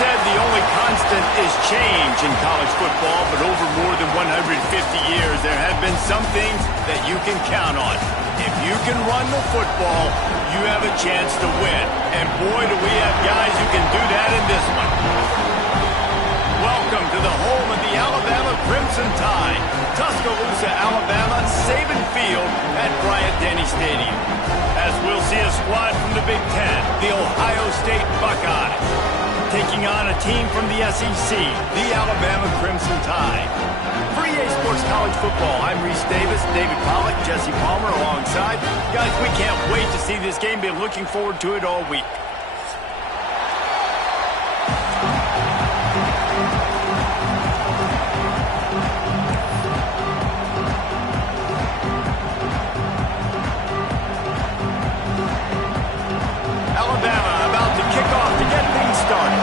said the only constant is change in college football, but over more than 150 years, there have been some things that you can count on. If you can run the football, you have a chance to win. And boy, do we have guys who can do that in this one. Welcome to the home of the Alabama Crimson Tide, Tuscaloosa, Alabama, Saban Field at Bryant-Denny Stadium. As we'll see a squad from the Big Ten, the Ohio State Buckeyes, taking on a team from the SEC, the Alabama Crimson Tide. For EA Sports College Football, I'm Reese Davis, David Pollack, Jesse Palmer alongside. Guys, we can't wait to see this game. Been looking forward to it all week. Alabama about to kick off to get things started.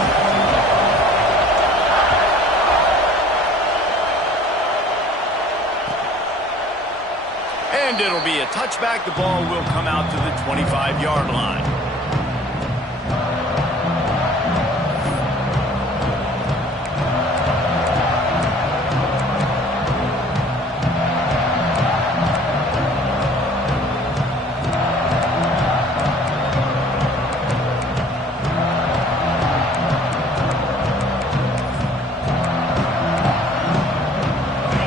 And it'll be a touchback. The ball will come out to the 25-yard line.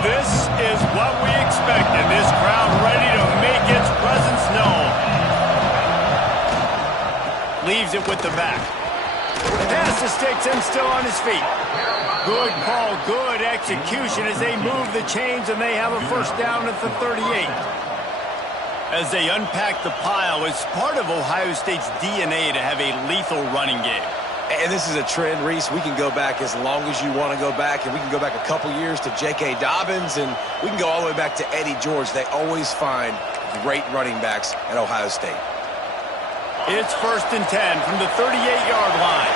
This is what we expected. This crowd ready to make its presence known. Leaves it with the back. Pass to sticks him still on his feet. Good call, good execution as they move the chains and they have a first down at the 38. As they unpack the pile, it's part of Ohio State's DNA to have a lethal running game. And this is a trend, Reese. We can go back as long as you want to go back, and we can go back a couple years to J.K. Dobbins, and we can go all the way back to Eddie George. They always find great running backs at Ohio State. It's 1st and 10 from the 38-yard line.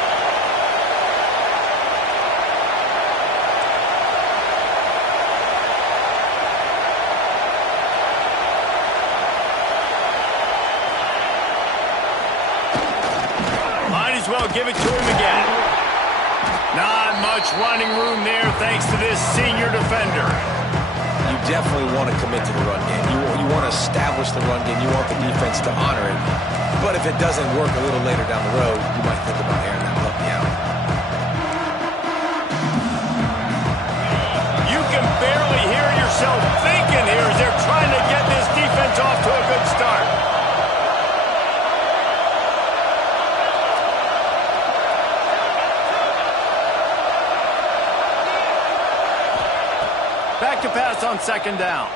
Might as well give it to him again. Not much running room there thanks to this senior defender. You definitely want to commit to the run game. You want to establish the run game. You want the defense to honor it. But if it doesn't work a little later down the road, you might think about airing that puppy out. You can barely hear yourself thinking here as they're trying to get this defense off to a good start. Back to pass on 2nd down.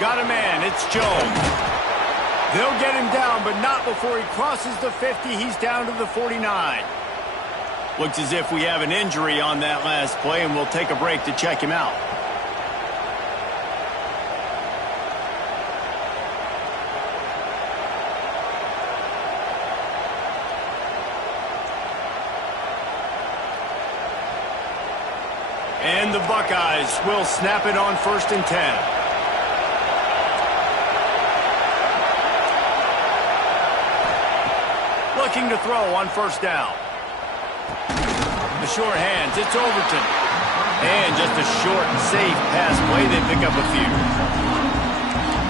Got a man, it's Jones. They'll get him down, but not before he crosses the 50. He's down to the 49. Looks as if we have an injury on that last play, and we'll take a break to check him out. And the Buckeyes will snap it on 1st and 10. Looking to throw on 1st down. The short hands, it's Overton. And just a short and safe pass play, they pick up a few.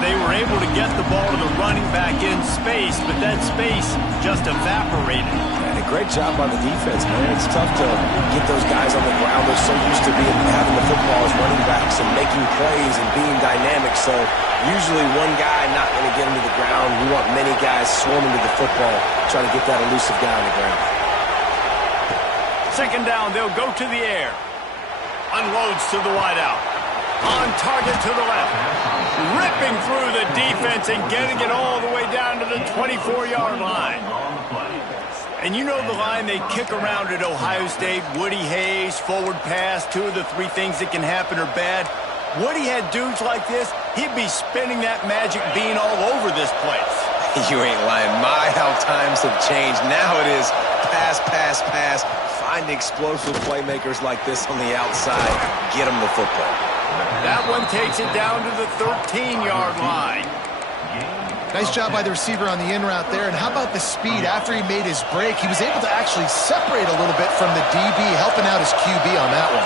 They were able to get the ball to the running back in space, but that space just evaporated. And a great job by the defense, man. It's tough to get those guys on the ground. They're so used to having the football as running backs and making plays and being dynamic. So usually one guy not going to get him to the ground. We want many guys swarming to the football, trying to get that elusive guy on the ground. 2nd down, they'll go to the air. Unloads to the wideout. On target to the left. Ripping through the defense and getting it all the way down to the 24-yard line. And you know the line they kick around at Ohio State, Woody Hayes, forward pass, 2 of the 3 things that can happen are bad. Woody had dudes like this, he'd be spinning that magic bean all over this place. You ain't lying. My, how times have changed. Now it is pass, pass, pass. Find explosive playmakers like this on the outside. Get them the football. That one takes it down to the 13-yard line. Nice job by the receiver on the in route there. And how about the speed? After he made his break, he was able to actually separate a little bit from the DB, helping out his QB on that one.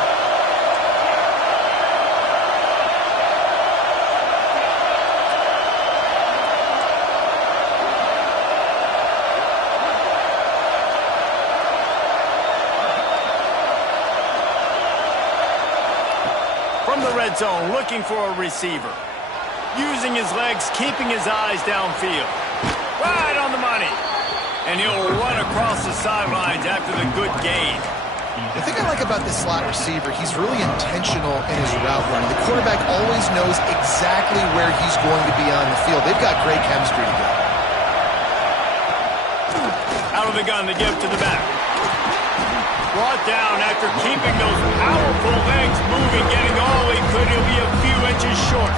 From the red zone, looking for a receiver. Using his legs, keeping his eyes downfield. Right on the money. And he'll run across the sidelines after the good gain. The thing I like about this slot receiver, he's really intentional in his route running. The quarterback always knows exactly where he's going to be on the field. They've got great chemistry together. Out of the gun, they give to the back. Brought down after keeping those powerful legs moving, getting all he could. He'll be a few inches short.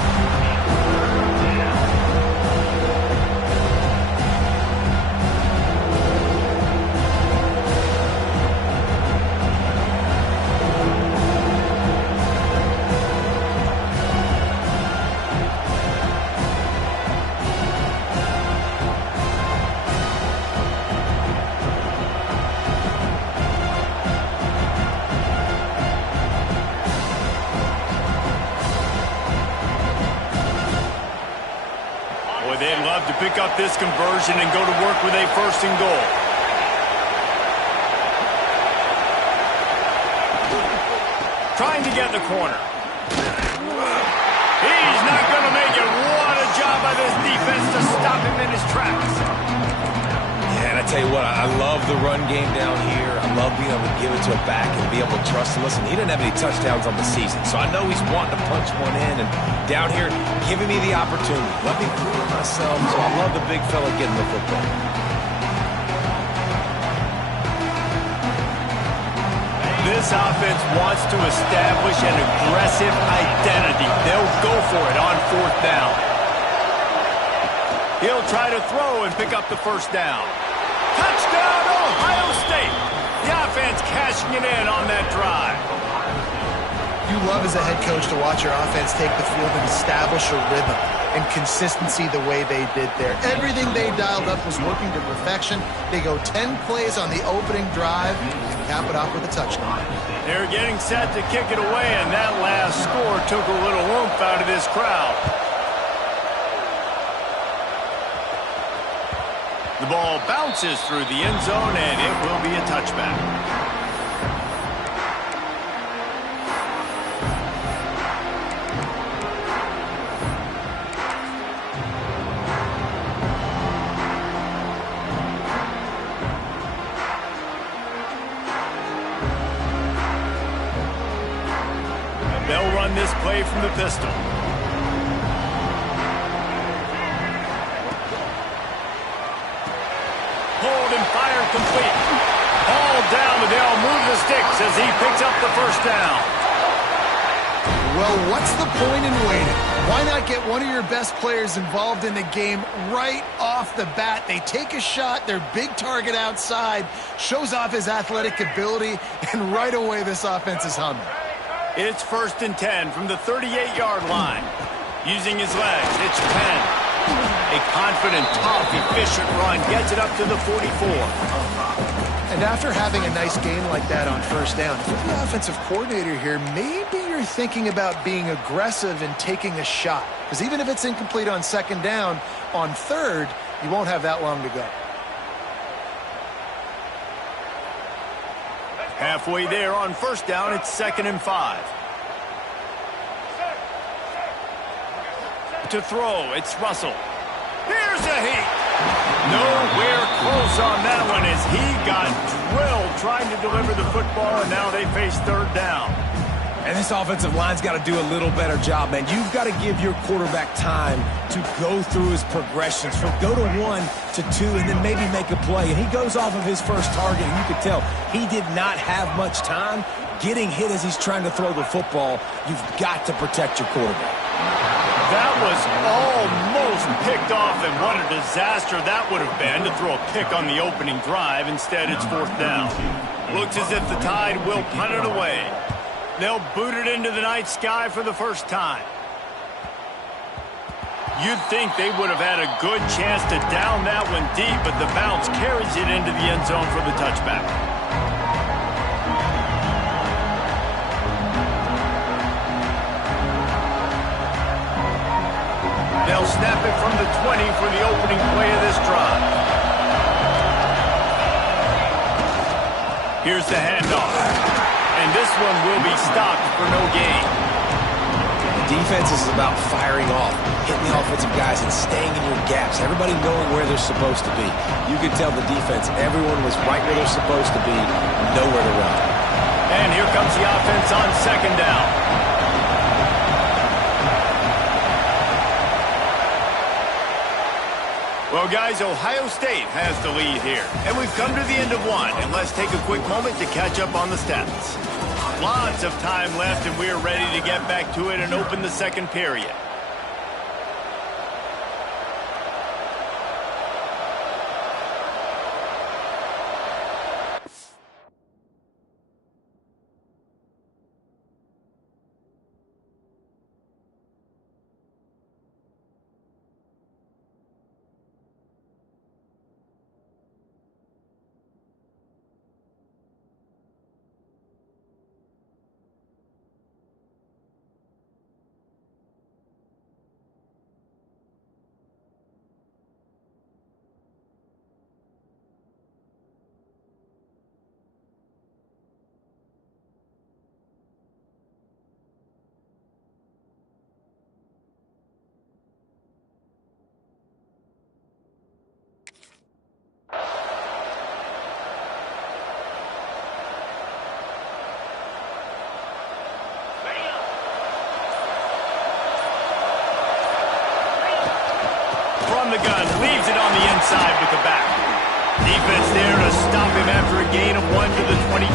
They'd love to pick up this conversion and go to work with a first and goal. Trying to get in the corner. He's not going to make it. What a job by this defense to stop him in his tracks. Yeah, and I tell you what, I love the run game down here. I love being able to give it to a back and be able to trust him. Listen, he didn't have any touchdowns on the season, so I know he's wanting to punch one in. And down here, giving me the opportunity. Let me prove myself. So I love the big fella getting the football. This offense wants to establish an aggressive identity. They'll go for it on fourth down. He'll try to throw and pick up the first down. Touchdown, Ohio State. The offense cashing it in on that drive. You love as a head coach to watch your offense take the field and establish a rhythm and consistency the way they did there. Everything they dialed up was working to perfection. They go 10 plays on the opening drive and cap it off with a touchdown. They're getting set to kick it away, and that last score took a little oomph out of this crowd. The ball bounces through the end zone, and it will be a touchback. They'll run this play from the pistol. Hold and fire complete. All down, but they'll move the sticks as he picks up the first down. Well, what's the point in waiting? Why not get one of your best players involved in the game right off the bat? They take a shot, their big target outside, shows off his athletic ability, and right away this offense is humming. It's 1st and 10 from the 38-yard line. Using his legs, it's 10. A confident, tough, efficient run gets it up to the 44. And after having a nice game like that on first down, if you're the offensive coordinator here, maybe you're thinking about being aggressive and taking a shot. Because even if it's incomplete on second down, on third, you won't have that long to go. Halfway there on first down, it's 2nd and 5. To throw, it's Russell. Here's a heat. Nowhere close on that one as he got drilled trying to deliver the football, and now they face third down. And this offensive line's got to do a little better job, man. You've got to give your quarterback time to go through his progressions from go to 1 to 2 and then maybe make a play. And he goes off of his first target, and you could tell he did not have much time getting hit as he's trying to throw the football. You've got to protect your quarterback. That was almost picked off, and what a disaster that would have been to throw a pick on the opening drive. Instead, it's 4th down. Looks as if the Tide will punt it away. They'll boot it into the night sky for the first time. You'd think they would have had a good chance to down that one deep, but the bounce carries it into the end zone for the touchback. They'll snap it from the 20 for the opening play of this drive. Here's the handoff. And this one will be stopped for no gain. Defense is about firing off, hitting the offensive guys and staying in your gaps. Everybody knowing where they're supposed to be. You could tell the defense, everyone was right where they're supposed to be, nowhere to run. And here comes the offense on second down. Well, guys, Ohio State has the lead here. And we've come to the end of one. And let's take a quick moment to catch up on the stats. Lots of time left, and we're ready to get back to it and open the second period. From the gun, leaves it on the inside with the back. Defense there to stop him after a gain of 1 to the 22.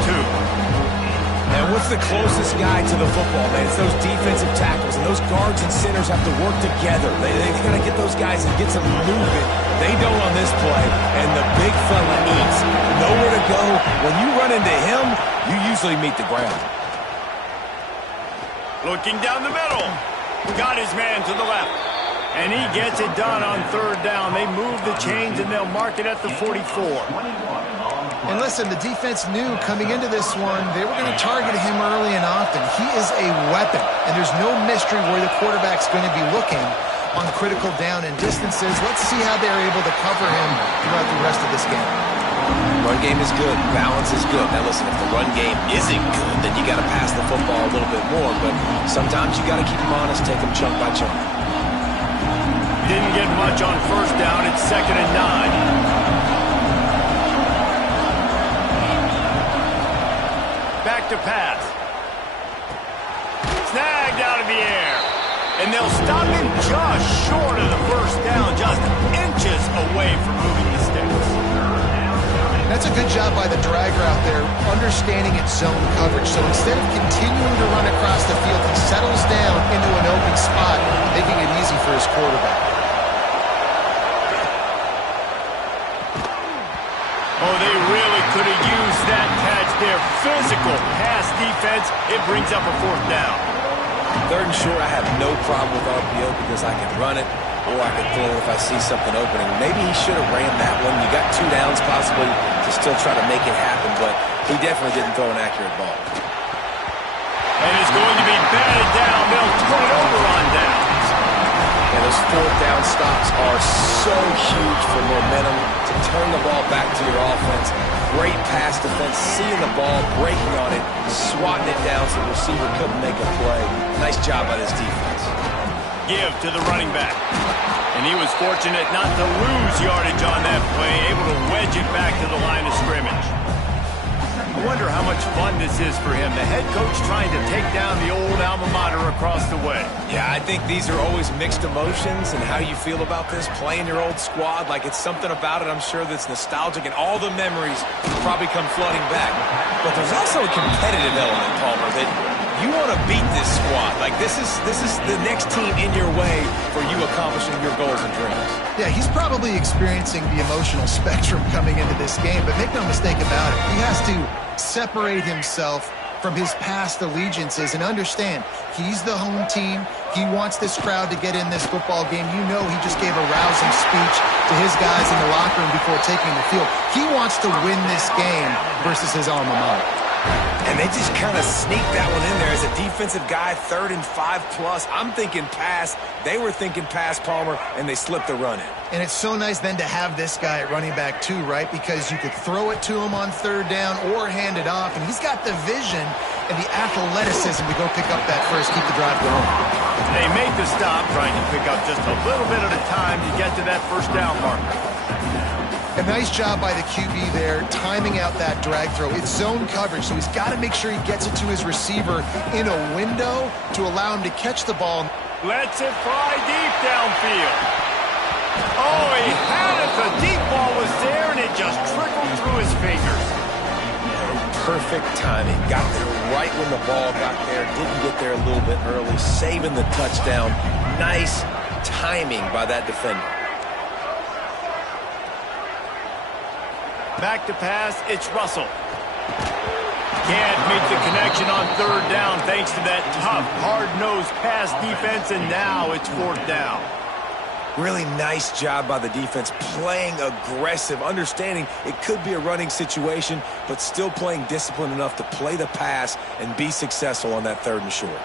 And what's the closest guy to the football, man? It's those defensive tackles, and those guards and centers have to work together. They got to get those guys and get some movement. They don't on this play, and the big fella eats. Nowhere to go. When you run into him, you usually meet the ground. Looking down the middle. Got his man to the left. And he gets it done on third down. They move the chains, and they'll mark it at the 44. And listen, the defense knew coming into this one, they were going to target him early and often. He is a weapon, and there's no mystery where the quarterback's going to be looking on critical down and distances. Let's see how they're able to cover him throughout the rest of this game. Run game is good. Balance is good. Now, listen, if the run game isn't good, then you got to pass the football a little bit more. But sometimes you got to keep them honest, take them chunk by chunk. Didn't get much on first down. It's 2nd and 9. Back to pass. Snagged out of the air. And they'll stop him just short of the first down, just inches away from moving the sticks. That's a good job by the drag route there, understanding its zone coverage. So instead of continuing to run across the field, he settles down into an open spot, making it easy for his quarterback. Oh, they really could have used that catch there. Physical pass defense. It brings up a 4th down. 3rd and short, I have no problem with RPO because I can run it or I can throw it if I see something opening. Maybe he should have ran that one. You got 2 downs possibly to still try to make it happen, but he definitely didn't throw an accurate ball. And it's going to be batted down. They'll turn it over on downs. And those 4th down stops are so huge for momentum to turn the ball back to your offense. Great pass defense, seeing the ball, breaking on it, swatting it down so the receiver couldn't make a play. Nice job by this defense. Give to the running back. And he was fortunate not to lose yardage on that play, able to wedge it back to the line of scrimmage. I wonder how much fun this is for him. The head coach trying to take down the old alma mater across the way. Yeah, I think these are always mixed emotions, and how you feel about this, playing your old squad, like it's something about it, I'm sure, that's nostalgic, and all the memories probably come flooding back. But there's also a competitive element, Palmer, that you want to beat this squad. Like, this is the next team in your way for you accomplishing your goals and dreams. Yeah, he's probably experiencing the emotional spectrum coming into this game, but make no mistake about it. He has to separate himself from his past allegiances and understand he's the home team. He wants this crowd to get in this football game. You know he just gave a rousing speech to his guys in the locker room before taking the field. He wants to win this game versus his alma mater. And they just kind of sneaked that one in there as a defensive guy, 3rd and 5+. I'm thinking pass. They were thinking pass, Palmer, and they slipped the run in. And it's so nice then to have this guy at running back too, right? Because you could throw it to him on 3rd down or hand it off. And he's got the vision and the athleticism to go pick up that first, keep the drive going. They make the stop, trying to pick up just a little bit at a time to get to that first down marker. A nice job by the QB there, timing out that drag throw. It's zone coverage, so he's got to make sure he gets it to his receiver in a window to allow him to catch the ball. Lets it fly deep downfield. Oh, he had it. The deep ball was there, and it just trickled through his fingers. Perfect timing. Got there right when the ball got there. Didn't get there a little bit early, saving the touchdown. Nice timing by that defender. Back to pass, it's Russell. Can't make the connection on 3rd down thanks to that tough, hard-nosed pass defense, and now it's 4th down. Really nice job by the defense, playing aggressive, understanding it could be a running situation, but still playing disciplined enough to play the pass and be successful on that 3rd and short.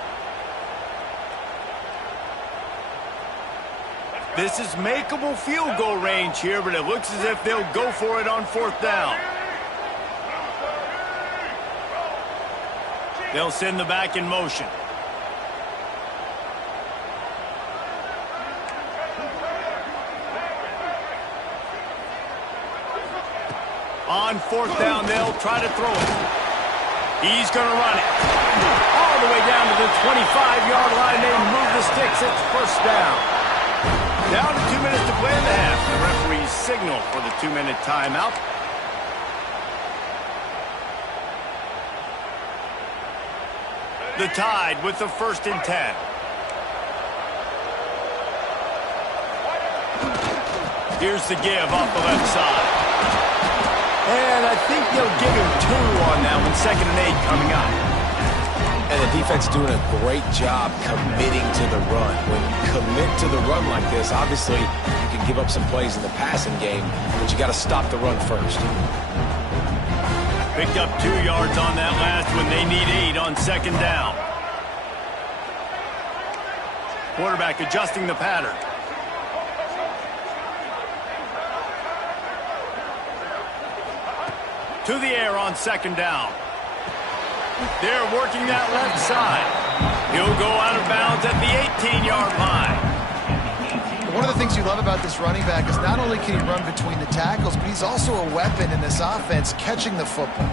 This is makeable field goal range here, but it looks as if they'll go for it on 4th down. They'll send the back in motion. On 4th down, they'll try to throw it. He's going to run it. All the way down to the 25-yard line. They move the sticks. It's 1st down. Down to 2 minutes to play in the half. The referees signal for the 2-minute timeout. The Tide with the 1st and 10. Here's the give off the left side. And I think they'll give him 2 on that one. 2nd and 8 coming up. And the defense doing a great job committing to the run. When you commit to the run like this, obviously you can give up some plays in the passing game, but you got to stop the run first. Picked up 2 yards on that last one. They need 8 on 2nd down. Quarterback adjusting the pattern. To the air on 2nd down. They're working that left side. He'll go out of bounds at the 18-yard line. One of the things you love about this running back is not only can he run between the tackles, but he's also a weapon in this offense catching the football.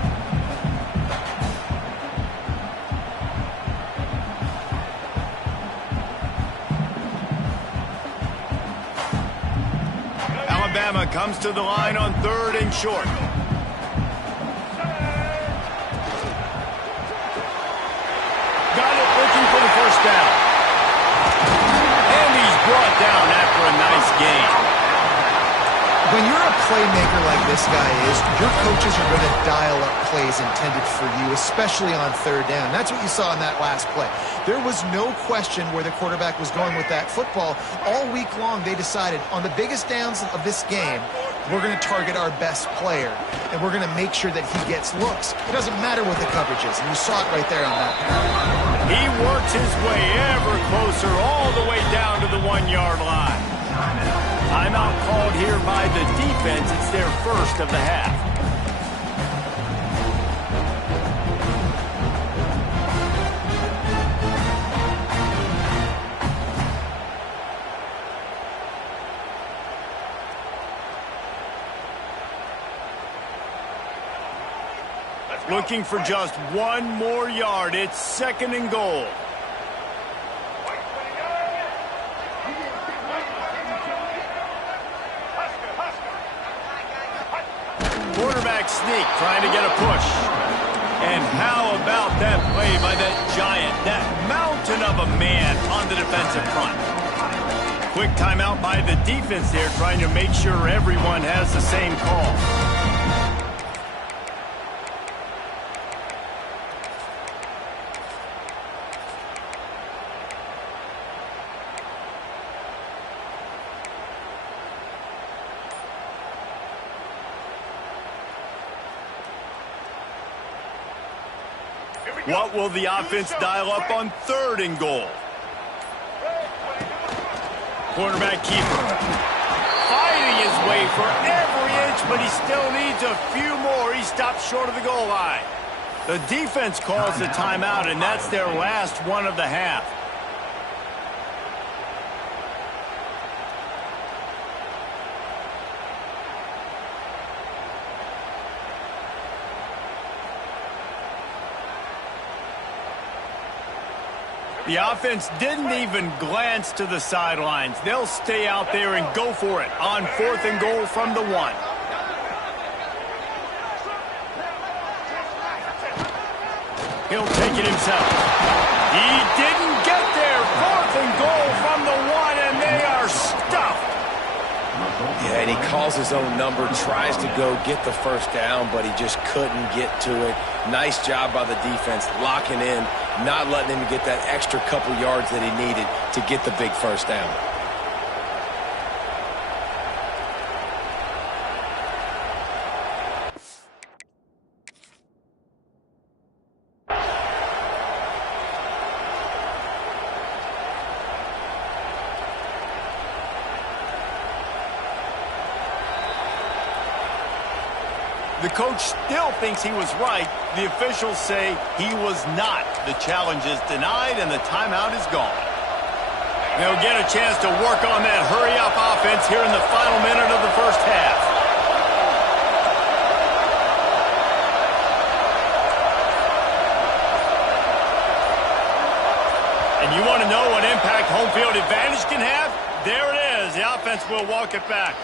Alabama comes to the line on 3rd and short. Got it, looking for the 1st down. And he's brought down after a nice gain. When you're a playmaker like this guy is, your coaches are going to dial up plays intended for you, especially on 3rd down. That's what you saw in that last play. There was no question where the quarterback was going with that football. All week long, they decided on the biggest downs of this game, we're going to target our best player, and we're going to make sure that he gets looks. It doesn't matter what the coverage is, and you saw it right there on that. He works his way ever closer all the way down to the 1-yard line. Timeout called here by the defense. It's their 1st of the half. Looking for just 1 more yard. It's 2nd and goal. Quarterback sneak, trying to get a push. And how about that play by that giant, that mountain of a man on the defensive front? Quick timeout by the defense there, trying to make sure everyone has the same call. What will the offense dial up on 3rd and goal? Quarterback keeper. Fighting his way for every inch, but he still needs a few more. He stopped short of the goal line. The defense calls the timeout, and that's their last one of the half. The offense didn't even glance to the sidelines. They'll stay out there and go for it on 4th and goal from the 1. He'll take it himself. He didn't get there. 4th and goal from the 1, and they are stuffed. Yeah, and he calls his own number, tries to go get the first down, but he just couldn't get to it. Nice job by the defense, locking in, not letting him get that extra couple yards that he needed to get the big first down. The coach still thinks he was right. The officials say he was not. The challenge is denied, and the timeout is gone. They'll get a chance to work on that hurry-up offense here in the final minute of the first half. And you want to know what impact home field advantage can have? There it is. The offense will walk it back.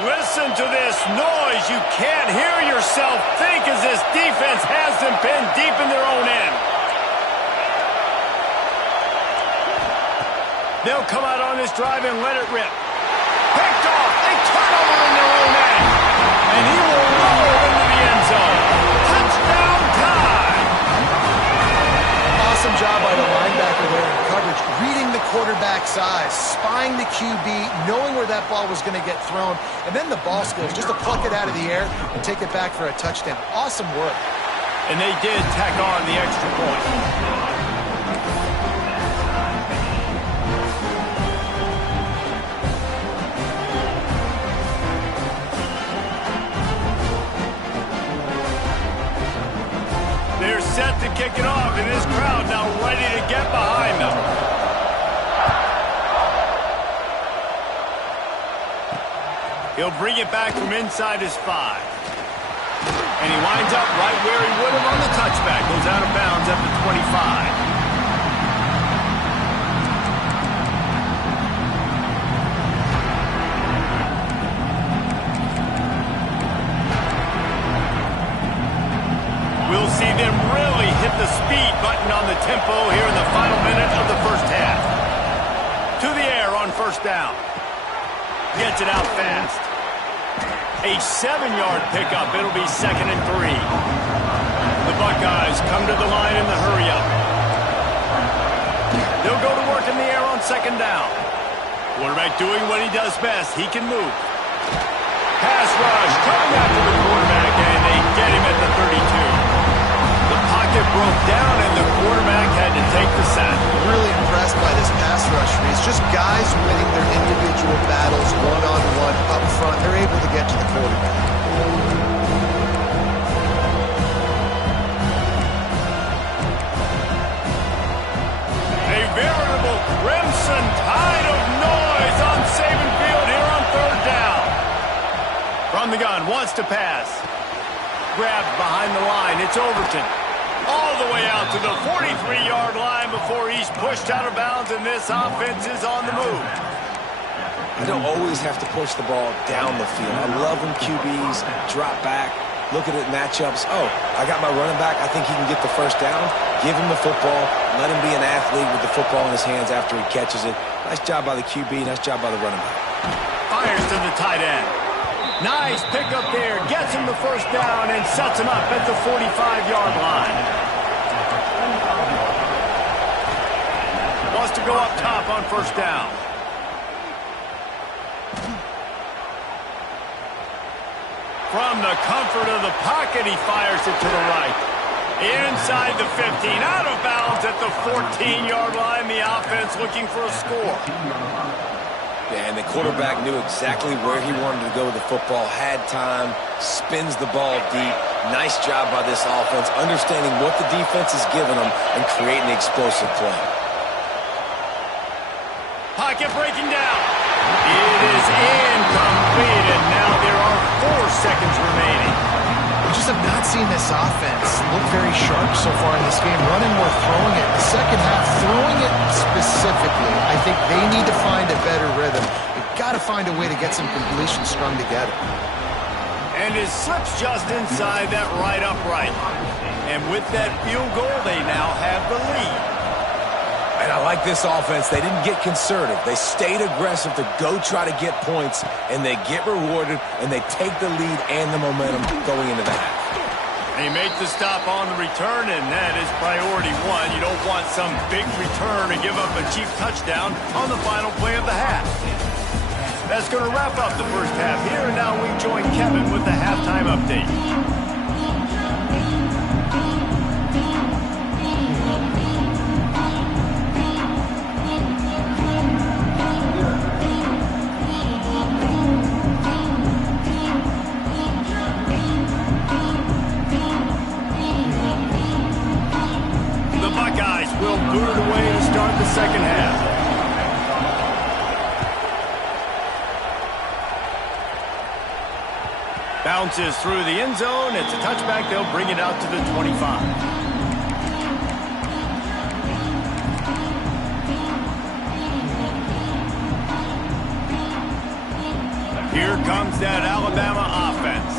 Listen to this noise. You can't hear yourself think as this defense has them pinned deep in their own end. They'll come out on this drive and let it rip. Picked off. They turn over in their own end. And he will roll into the end zone. Touchdown time. Awesome job by the linebacker there in coverage, reading the quarterback's eyes, spying the QB, knowing where that ball was going to get thrown, and then the ball skills just to pluck it out of the air and take it back for a touchdown. Awesome work. And they did tack on the extra point. They're set to kick it off, and this crowd now ready to get behind them. He'll bring it back from inside his 5. And he winds up right where he would have on the touchback. Goes out of bounds at the 25. We'll see them really hit the speed button on the tempo here in the final minute of the first half. To the air on first down. Gets it out fast. A 7-yard pickup. It'll be 2nd and 3. The Buckeyes come to the line in the hurry-up. They'll go to work in the air on 2nd down. Quarterback doing what he does best. He can move. Pass rush coming after the quarterback, and they get him at the 32. The pocket broke down, and the quarterback had to take the sack. Really impressed by this pass rush, Reese. Just guys winning their individual battles one-on-one up front. They're able to get to the quarterback. A veritable crimson tide of noise on Saban Field here on 3rd down. From the gun, wants to pass. Grabbed behind the line. It's Overton. All the way out to the 43-yard line before he's pushed out of bounds, and this offense is on the move. You don't always have to push the ball down the field. I love when QBs drop back, look at it matchups. Oh, I got my running back. I think he can get the first down. Give him the football. Let him be an athlete with the football in his hands after he catches it. Nice job by the QB. Nice job by the running back. Fires to the tight end. Nice pickup there. Gets him the first down and sets him up at the 45-yard line. wants to go up top on first down. From the comfort of the pocket, he fires it to the right. Inside the 15, out of bounds at the 14-yard line. The offense looking for a score. Yeah, and the quarterback knew exactly where he wanted to go with the football, had time, spins the ball deep. Nice job by this offense, understanding what the defense is giving them and creating an explosive play. Pocket breaking down. It is incomplete, and now there are 4 seconds remaining. We just have not seen this offense look very sharp so far in this game, running more, throwing it. The second half, throwing it specifically, I think they need to find a better rhythm. They've got to find a way to get some completions strung together. And it slips just inside that right upright. And with that field goal, they now have the lead. And I like this offense. They didn't get conservative. They stayed aggressive to go try to get points, and they get rewarded, and they take the lead and the momentum going into the half. They make the stop on the return, and that is priority 1. You don't want some big return to give up a cheap touchdown on the final play of the half. That's going to wrap up the first half here, and now we join Kevin with the halftime update. Will boot it away to start the second half. Bounces through the end zone. It's a touchback. They'll bring it out to the 25. Here comes that Alabama offense.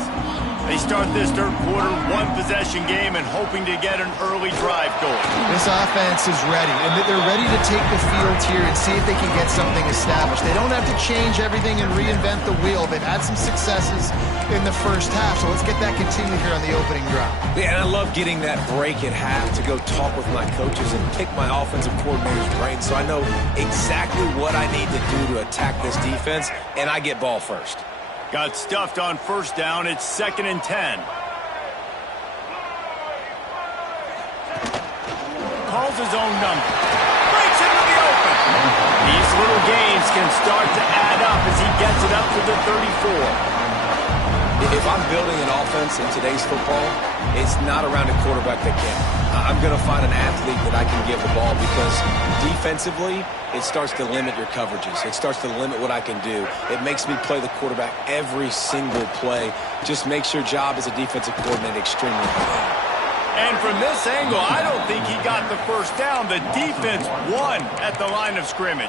They start this third quarter, 1-possession game, and hoping to get an early drive going. This offense is ready, and they're ready to take the field here and see if they can get something established. They don't have to change everything and reinvent the wheel. They've had some successes in the first half, so let's get that continued here on the opening drive. Yeah, and I love getting that break at half to go talk with my coaches and pick my offensive coordinator's brain so I know exactly what I need to do to attack this defense, and I get ball first. Got stuffed on first down. It's 2nd and 10. Calls his own number. Breaks into the open. These little gains can start to add up as he gets it up to the 34. If I'm building an offense in today's football, it's not around a quarterback that can. I'm going to find an athlete that I can give the ball because defensively, it starts to limit your coverages. It starts to limit what I can do. It makes me play the quarterback every single play. Just makes your job as a defensive coordinator extremely hard. And from this angle, I don't think he got the first down. The defense won at the line of scrimmage.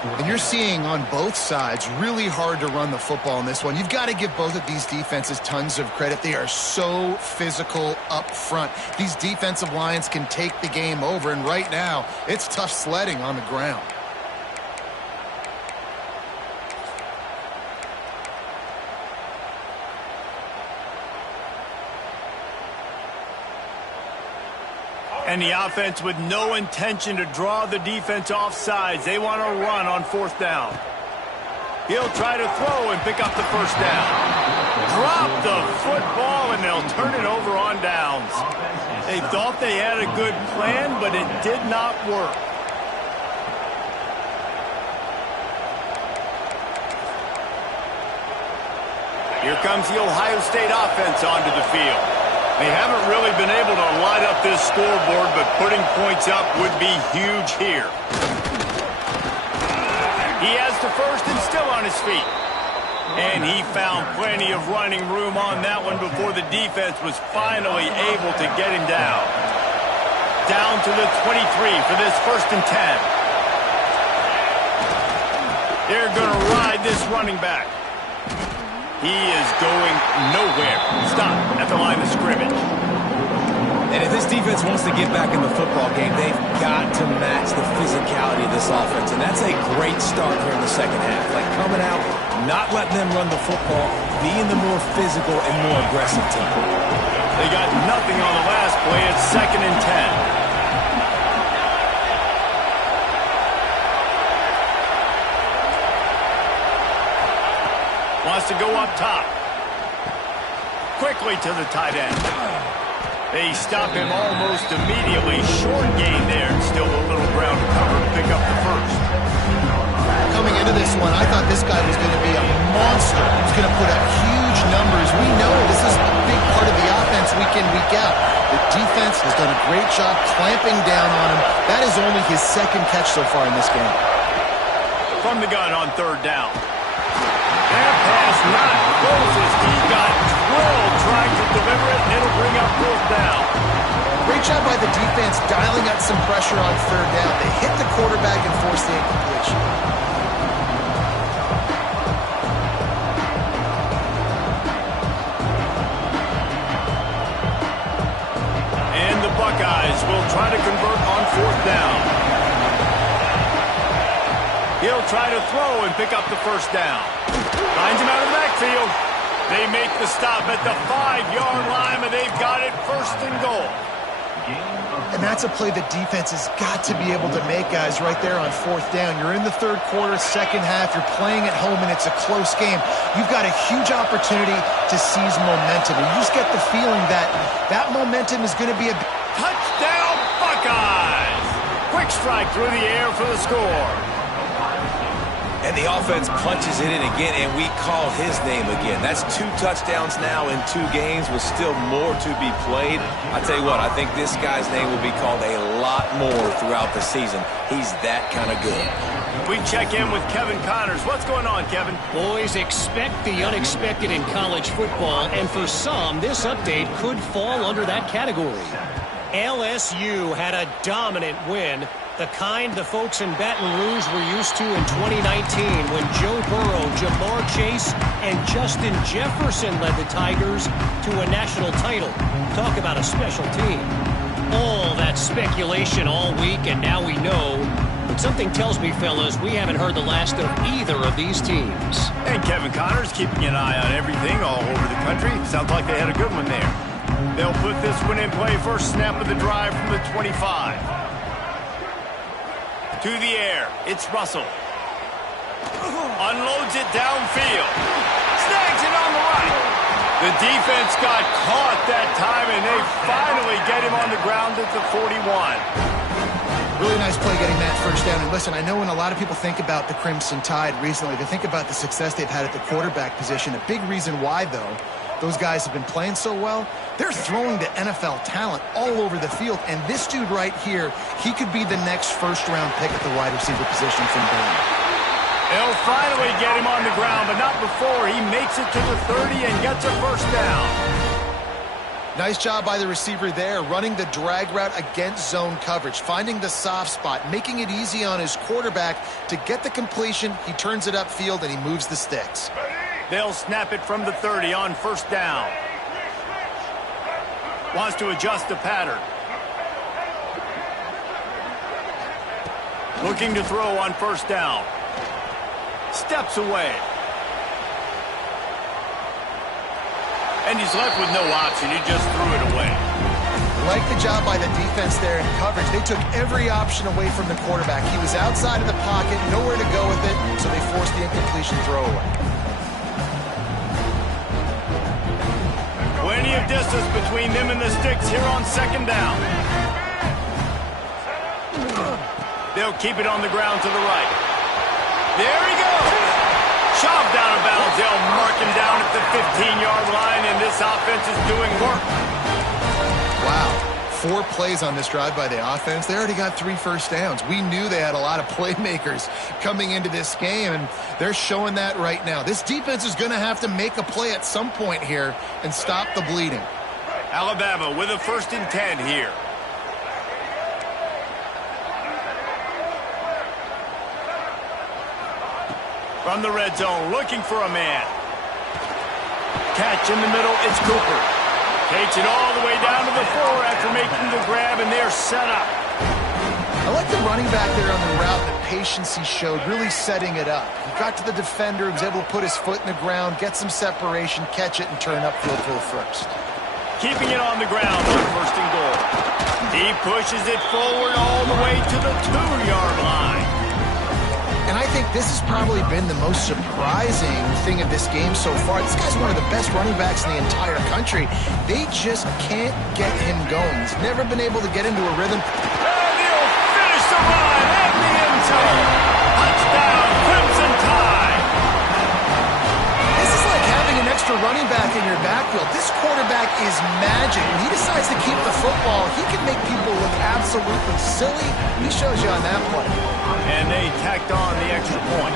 And you're seeing on both sides really hard to run the football in this one. You've got to give both of these defenses tons of credit. They are so physical up front. These defensive lines can take the game over, and right now, it's tough sledding on the ground. And the offense with no intention to draw the defense off sides. They want to run on fourth down. He'll try to throw and pick up the first down. Drop the football, and they'll turn it over on downs. They thought they had a good plan, but it did not work. Here comes the Ohio State offense onto the field. They haven't really been able to light up this scoreboard, but putting points up would be huge here. He has the first and still on his feet. And he found plenty of running room on that one before the defense was finally able to get him down. Down to the 23 for this 1st and 10. They're going to ride this running back. He is going nowhere. Stop at the line of scrimmage. And if this defense wants to get back in the football game, they've got to match the physicality of this offense. And that's a great start here in the second half. Like coming out, not letting them run the football, being the more physical and more aggressive team. They got nothing on the last play. It's 2nd and 10. Wants to go up top. Quickly to the tight end. They stop him almost immediately. Short gain there. Still a little ground to cover to pick up the first. Coming into this one, I thought this guy was going to be a monster. He was going to put up huge numbers. We know this is a big part of the offense week in, week out. The defense has done a great job clamping down on him. That is only his second catch so far in this game. From the gun on third down. That pass not close as he got drilled trying to deliver it, and it'll bring up fourth down. Great job by the defense dialing up some pressure on third down. They hit the quarterback and forced the incompletion. And the Buckeyes will try to convert on fourth down. He'll try to throw and pick up the first down. Finds him out of the backfield. They make the stop at the 5-yard line, and they've got it first and goal. And that's a play the defense has got to be able to make, guys, right there on fourth down. You're in the third quarter, second half. You're playing at home, and it's a close game. You've got a huge opportunity to seize momentum. And you just get the feeling that that momentum is going to be a touchdown, Buckeyes! Quick strike through the air for the score. And the offense punches it in again, and we call his name again. That's 2 touchdowns now in 2 games with still more to be played. I tell you what, I think this guy's name will be called a lot more throughout the season. He's that kind of good. We check in with Kevin Connors. What's going on, Kevin? Boys, expect the unexpected in college football, and for some, this update could fall under that category. LSU had a dominant win, the kind the folks in Baton Rouge were used to in 2019 when Joe Burrow, Jamar Chase, and Justin Jefferson led the Tigers to a national title. Talk about a special team. All that speculation all week, and now we know. But something tells me, fellas, we haven't heard the last of either of these teams. And Kevin Connors keeping an eye on everything all over the country. Sounds like they had a good one there. They'll put this one in play. First snap of the drive from the 25. To the air, it's Russell. Unloads it downfield. Snags it on the right. The defense got caught that time, and they finally get him on the ground at the 41. Really nice play getting that first down. And listen, I know when a lot of people think about the Crimson Tide recently, they think about the success they've had at the quarterback position. A big reason why, though, those guys have been playing so well, they're throwing to NFL talent all over the field. And this dude right here, he could be the next first-round pick at the wide receiver position from Baylor. They'll finally get him on the ground, but not before he makes it to the 30 and gets a first down. Nice job by the receiver there, running the drag route against zone coverage, finding the soft spot, making it easy on his quarterback to get the completion. He turns it upfield, and he moves the sticks. They'll snap it from the 30 on first down. Wants to adjust the pattern. Looking to throw on first down. Steps away. And he's left with no option. He just threw it away. Like the job by the defense there in coverage. They took every option away from the quarterback. He was outside of the pocket, nowhere to go with it, so they forced the incompletion throwaway. Plenty of distance between them and the sticks here on second down. They'll keep it on the ground to the right. There he goes. Shoved out of bounds. They'll mark him down at the 15-yard line, and this offense is doing work. Wow. 4 plays on this drive by the offense. They already got 3 first downs. We knew they had a lot of playmakers coming into this game, and they're showing that right now. This defense is going to have to make a play at some point here and stop the bleeding. Alabama with a 1st and 10 here. From the red zone, looking for a man. Catch in the middle, it's Cooper. Takes it all the way down to the 4 after making the grab, and they're set up. I like the running back there on the route, the patience he showed, really setting it up. He got to the defender, he was able to put his foot in the ground, get some separation, catch it, and turn upfield for the first. Keeping it on the ground on 1st and goal. He pushes it forward all the way to the 2-yard line. And I think this has probably been the most surprising surprising thing of this game so far. This guy's one of the best running backs in the entire country. They just can't get him going. He's never been able to get into a rhythm. And he'll finish the run at the end zone. Touchdown, Crimson Tide. This is like having an extra running back in your backfield. This quarterback is magic. When he decides to keep the football, he can make people look absolutely silly. He shows you on that play. And they tacked on the extra point.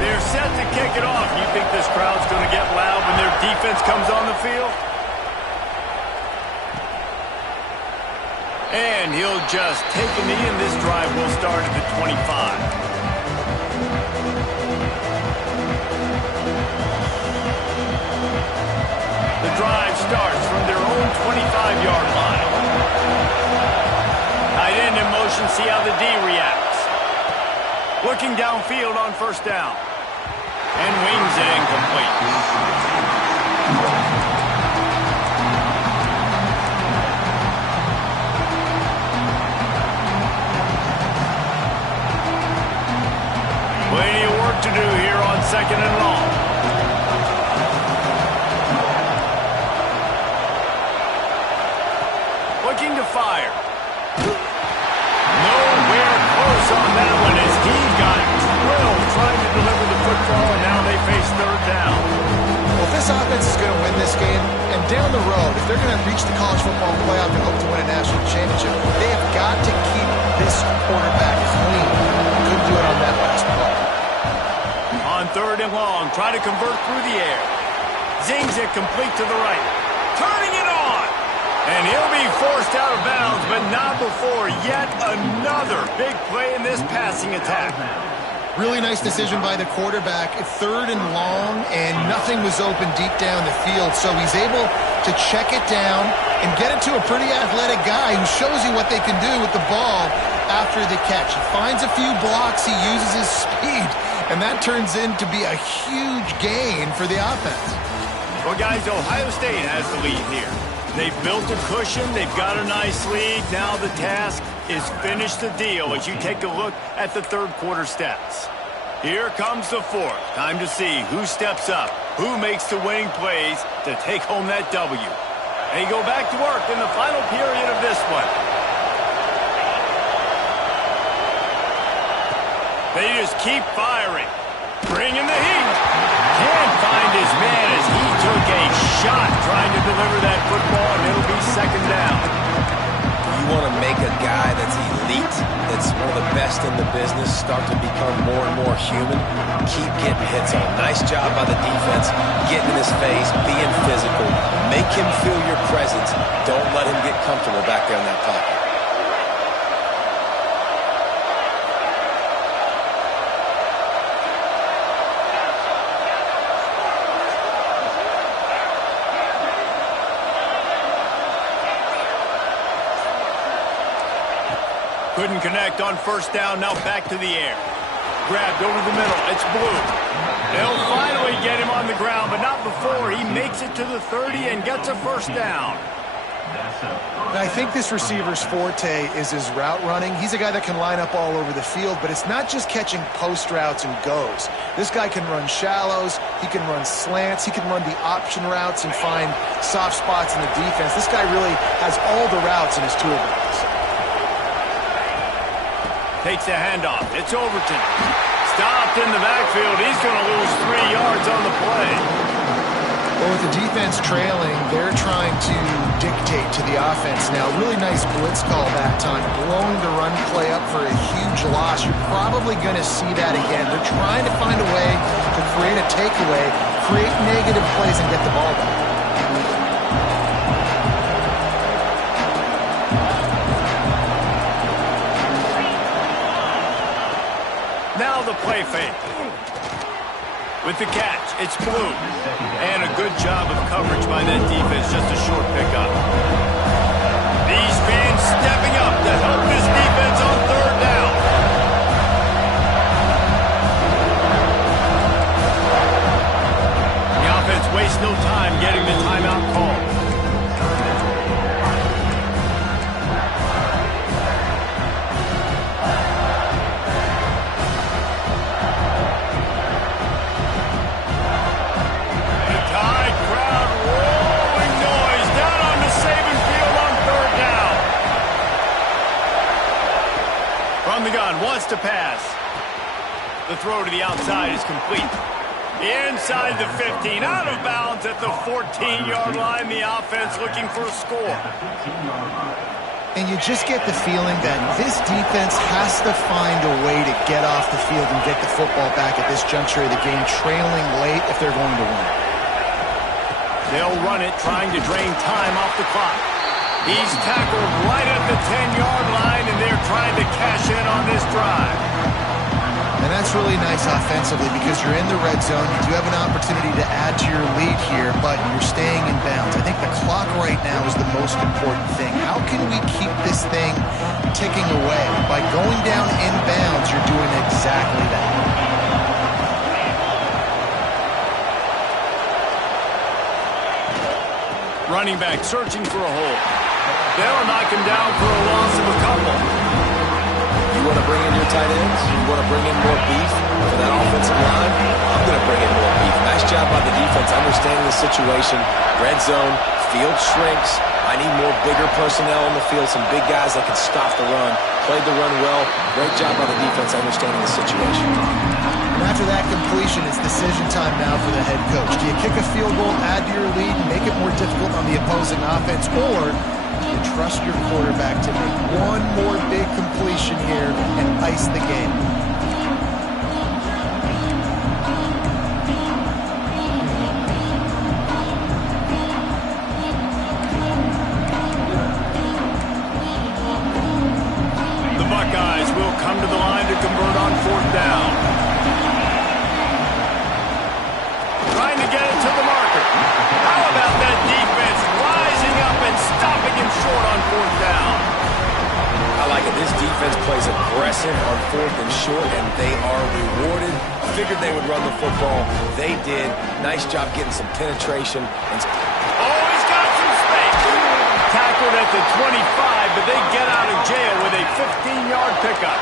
They're set to kick it off. You think this crowd's going to get loud when their defense comes on the field? And he'll just take a knee, and this drive will start at the 25. The drive starts from their own 25-yard line. Tight end in motion, see how the D reacts. Looking downfield on first down. And wings it incomplete. Plenty of work to do here on second and long. Looking to fire. Nowhere close on that one as he got drilled trying to deliver the football, and now they face third down. Well, if this offense is going to win this game, and down the road, if they're going to reach the college football playoff and hope to win a national championship, they have got to keep this quarterback clean. Couldn't do it on that last play. On third and long, try to convert through the air. Zings it complete to the right. Turning it on. And he'll be forced out of bounds, but not before yet another big play in this passing attack. Really nice decision by the quarterback. Third and long, and nothing was open deep down the field, so he's able to check it down and get it to a pretty athletic guy who shows you what they can do with the ball after the catch. He finds a few blocks, he uses his speed, and that turns into be a huge gain for the offense. Well, guys, Ohio State has the lead here. They've built a cushion. They've got a nice lead. Now the task is finish the deal as you take a look at the third quarter stats. Here comes the fourth. Time to see who steps up, who makes the winning plays to take home that W. They go back to work in the final period of this one. They just keep firing. Bringing the heat. Can't find his man as he took a shot trying to deliver that football, and it'll be second down. You want to make a guy that's elite, that's one of the best in the business, start to become more and more human. Keep getting hits on. Nice job by the defense, getting in his face, being physical. Make him feel your presence. Don't let him get comfortable back there in that pocket. Couldn't connect on first down, now back to the air. Grabbed over the middle, it's Blue. They'll finally get him on the ground, but not before he makes it to the 30 and gets a first down. I think this receiver's forte is his route running. He's a guy that can line up all over the field, but it's not just catching post routes and goes. This guy can run shallows, he can run slants, he can run the option routes and find soft spots in the defense. This guy really has all the routes in his toolbox. Takes the handoff. It's Overton. Stopped in the backfield. He's going to lose 3 yards on the play. Well, with the defense trailing, they're trying to dictate to the offense now. Really nice blitz call that time. Blowing the run play up for a huge loss. You're probably going to see that again. They're trying to find a way to create a takeaway, create negative plays, and get the ball back. Now the play fake. With the catch, it's Blue. And a good job of coverage by that defense, just a short pickup. These fans stepping up to help this defense on third down. The offense wastes no time getting the timeout called. to pass. The throw to the outside is complete. Inside the 15, out of bounds at the 14-yard line. The offense looking for a score. And you just get the feeling that this defense has to find a way to get off the field and get the football back at this juncture of the game, trailing late if they're going to win. They'll run it, trying to drain time off the clock. He's tackled right at the 10-yard line, and they're trying to cash in on this drive. And that's really nice offensively because you're in the red zone. You do have an opportunity to add to your lead here, but you're staying in bounds. I think the clock right now is the most important thing. How can we keep this thing ticking away? By going down in bounds, you're doing exactly that. Running back searching for a hole. They'll knock him down for a loss of a couple. You want to bring in your tight ends? You want to bring in more beef for that offensive line? I'm going to bring in more beef. Nice job by the defense understanding the situation. Red zone, field shrinks. I need more bigger personnel on the field, some big guys that can stop the run. Played the run well. Great job by the defense understanding the situation. And after that completion, it's decision time now for the head coach. Do you kick a field goal, add to your lead, and make it more difficult on the opposing offense, or you trust your quarterback to make one more big completion here and ice the game? The Buckeyes will come to the line to convert on 4th down. Trying to get it to the marker. How about that defense rising up and stopping him short on 4th down? I like it. This defense plays aggressive on 4th and short, and they are rewarded. Figured they would run the football. They did. Nice job getting some penetration. Oh, he's got some space. Tackled at the 25, but they get out of jail with a 15-yard pickup.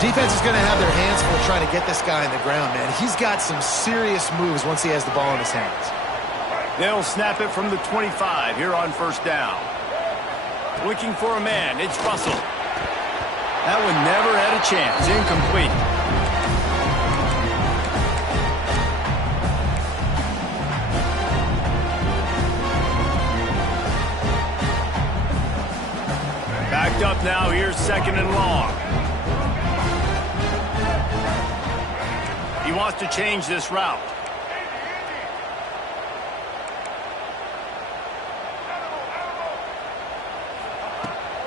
Defense is going to have their hands full trying to get this guy on the ground, man. He's got some serious moves once he has the ball in his hands. They'll snap it from the 25 here on 1st down. Looking for a man. It's Russell. That one never had a chance. Incomplete. Backed up now. Here's 2nd and long. He wants to change this route.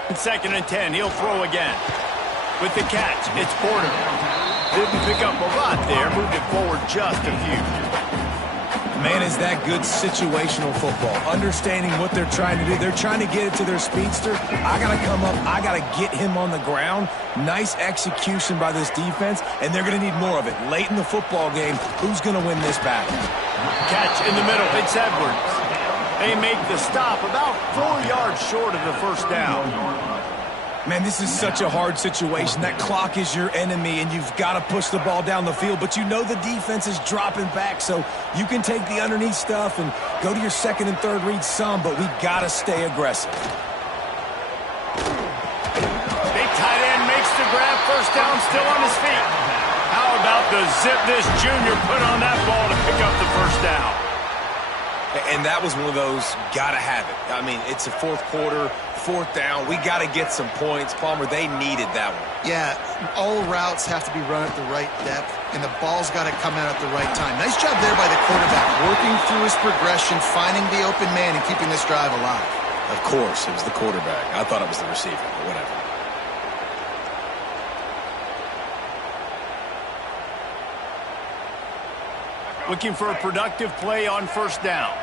And 2nd and 10, he'll throw again. With the catch, it's Porter. Didn't pick up a lot there, moved it forward just a few. Man, is that good situational football. Understanding what they're trying to do. They're trying to get it to their speedster. I got to come up. I got to get him on the ground. Nice execution by this defense, and they're going to need more of it. Late in the football game, who's going to win this battle? Catch in the middle. It's Edwards. They make the stop about 4 yards short of the 1st down. Man, this is such a hard situation. That clock is your enemy, and you've got to push the ball down the field. But you know the defense is dropping back, so you can take the underneath stuff and go to your 2nd and 3rd read some, but we got to stay aggressive. Big tight end makes the grab. 1st down, still on his feet. How about the zip this junior put on that ball to pick up the 1st down? And that was one of those, got to have it. I mean, it's a 4th quarter, 4th down. We got to get some points. Palmer, they needed that one. Yeah, all routes have to be run at the right depth, and the ball's got to come out at the right time. Nice job there by the quarterback, working through his progression, finding the open man, and keeping this drive alive. Of course, it was the quarterback. I thought it was the receiver, but whatever. Looking for a productive play on 1st down.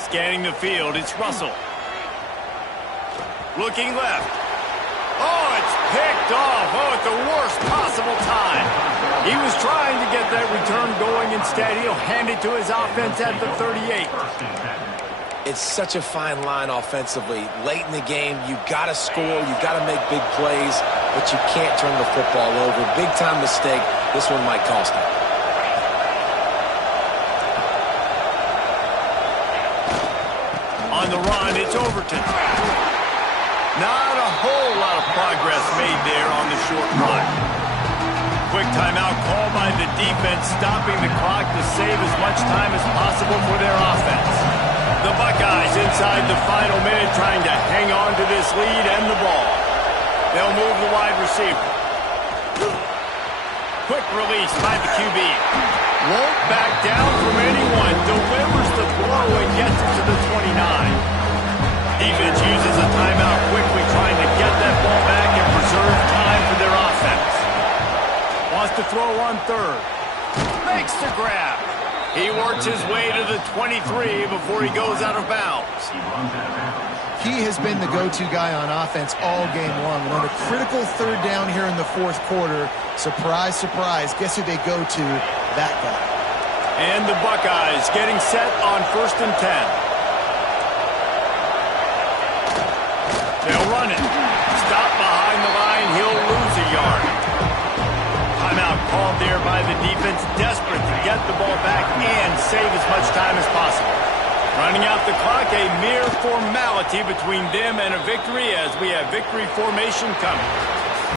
Scanning the field, it's Russell. Looking left. Oh, it's picked off. Oh, at the worst possible time. He was trying to get that return going. Instead, he'll hand it to his offense at the 38. It's such a fine line offensively. Late in the game, you got to score, you got to make big plays, but you can't turn the football over. Big-time mistake. This one might cost him. On the run, it's Overton. Not a whole lot of progress made there on the short run. Quick timeout called by the defense, stopping the clock to save as much time as possible for their offense. The Buckeyes inside the final minute trying to hang on to this lead and the ball. They'll move the wide receiver. Quick release by the QB. Won't back down from anyone. Delivers the blow and gets it to the 29. Defense uses a timeout quickly, trying to get that ball back and preserve time for their offense. Wants to throw on third. Makes the grab. He works his way to the 23 before he goes out of bounds. He has been the go-to guy on offense all game long. And on a critical third down here in the fourth quarter, surprise, surprise, guess who they go to? That guy. And the Buckeyes getting set on 1st and 10. They'll run it. Stop behind the line. He'll lose a yard. Timeout called there by the defense, desperate to get the ball back and save as much time as possible. Running out the clock, a mere formality between them and a victory as we have victory formation coming.